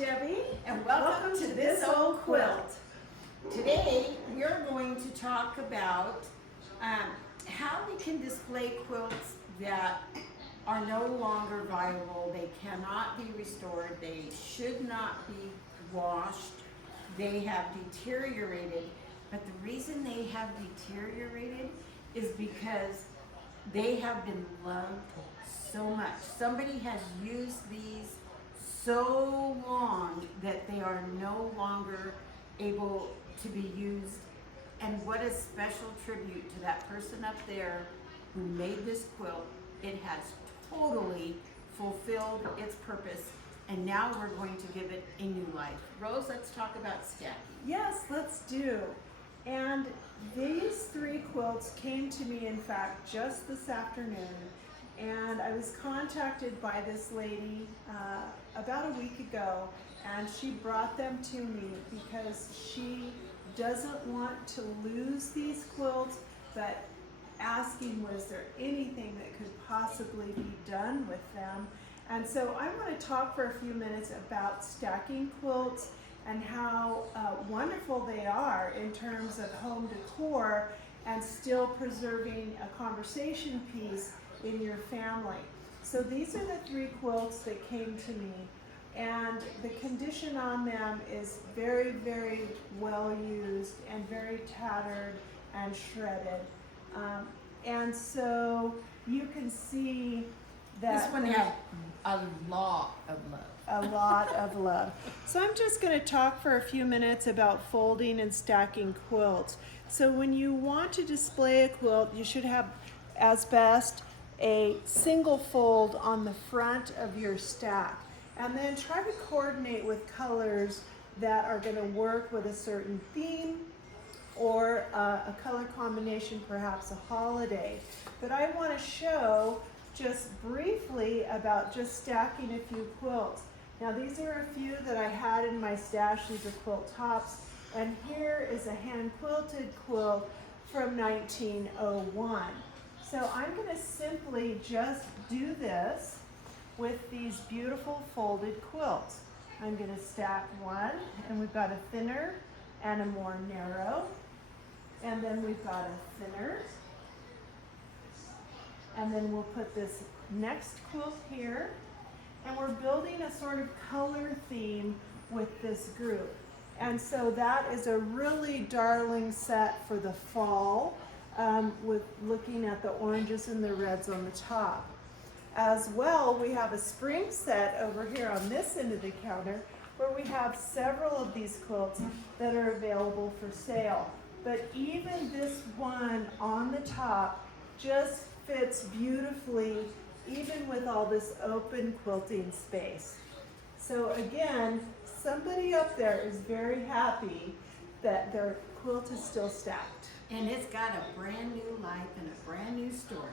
Debbie, And welcome to This Old Quilt. Today we're going to talk about how we can display quilts that are no longer viable. They cannot be restored. They should not be washed. They have deteriorated. But the reason they have deteriorated is because they have been loved so much. Somebody has used these so long that they are no longer able to be used. And what a special tribute to that person up there who made this quilt. It has totally fulfilled its purpose, and now we're going to give it a new life. Rose, let's talk about stacking. yes, let's do. And these three quilts came to me, in fact, just this afternoon. And I was contacted by this lady about a week ago, and she brought them to me because she doesn't want to lose these quilts, but asking was there anything that could possibly be done with them. And so I want to talk for a few minutes about stacking quilts and how wonderful they are in terms of home decor and still preserving a conversation piece in your family. So these are the three quilts that came to me, and the condition on them is very, very well used and very tattered and shredded. And so you can see that This one has a lot of love. a lot of love. So I'm just going to talk for a few minutes about folding and stacking quilts. So when you want to display a quilt, you should have, as best, a single fold on the front of your stack. And then try to coordinate with colors that are going to work with a certain theme or a color combination, perhaps a holiday. But I want to show just briefly about just stacking a few quilts. Now these are a few that I had in my stash. These are quilt tops. And here is a hand quilted quilt from 1901. So I'm going to simply just do this with these beautiful folded quilts. I'm going to stack one, and we've got a thinner and a more narrow. And then we've got a thinner. And then we'll put this next quilt here. And we're building a sort of color theme with this group. And so that is a really darling set for the fall, with looking at the oranges and the reds on the top. As well, we have a spring set over here on this end of the counter where we have several of these quilts that are available for sale. But even this one on the top just fits beautifully, even with all this open quilting space. So again, somebody up there is very happy that their quilt is still stacked. And it's got a brand new life and a brand new story.